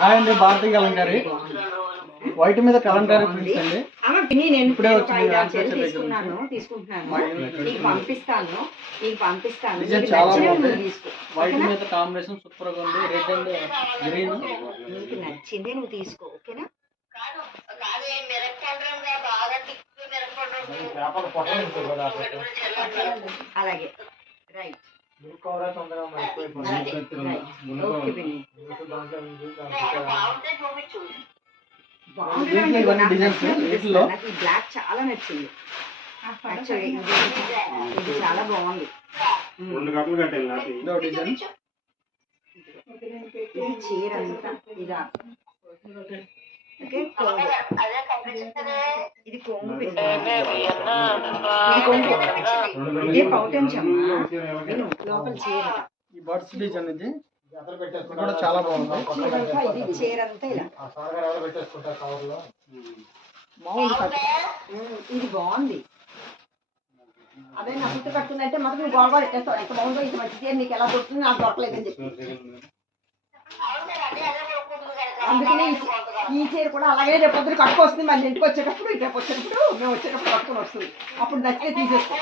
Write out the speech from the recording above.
Hi అండి, భారతీయ Kalamkari white మీద Kalamkari prints అండి. నేను ఇప్పుడే వచ్చింది. తీసుకుంటున్నాను నీకు పంపిస్తాను డిజైన్ చాలా బాగుంది. వైట్ మీద కాంబినేషన్ సూపర్ గా ఉంది. రెడ్ అండ్ గ్రీన్ నీకు నచ్చిందే నువ్వు తీసుకో, ఓకేనా? అలాగే రైట్. నాకు ఈ బ్లాక్ చాలా నచ్చింది. ఇది చాలా బాగుంది. ఇది చీర అంతా ఇదా, ఇది కొంగు ఇదే పౌటంచమ్మా. నేను లోపల చీర ఈ బర్డ్స్ డిజైన్ ఇది కూడా చాలా బాగుంది. ఇది చీర అంతా ఇలా ఇది బాగుంది. అదే నా పుట్టు కట్టుందంటే మాత్రం నువ్వు గొడవ పెట్టేస్తావు. ఎంత బాగుందో ఇంత మంచి చీర నీకు ఎలా దొరుకుతుంది, నాకు దొరకలేదని చెప్పి. అందుకనే ఈ చీర కూడా అలాగే రేపు పొద్దున కట్టుకొస్తుంది. మళ్ళీ ఇంటికి వచ్చేటప్పుడు రేపు వచ్చేటప్పుడు మేము వచ్చేటప్పుడు కట్టుకొని వస్తుంది. అప్పుడు నచ్చితే తీసేస్తాం.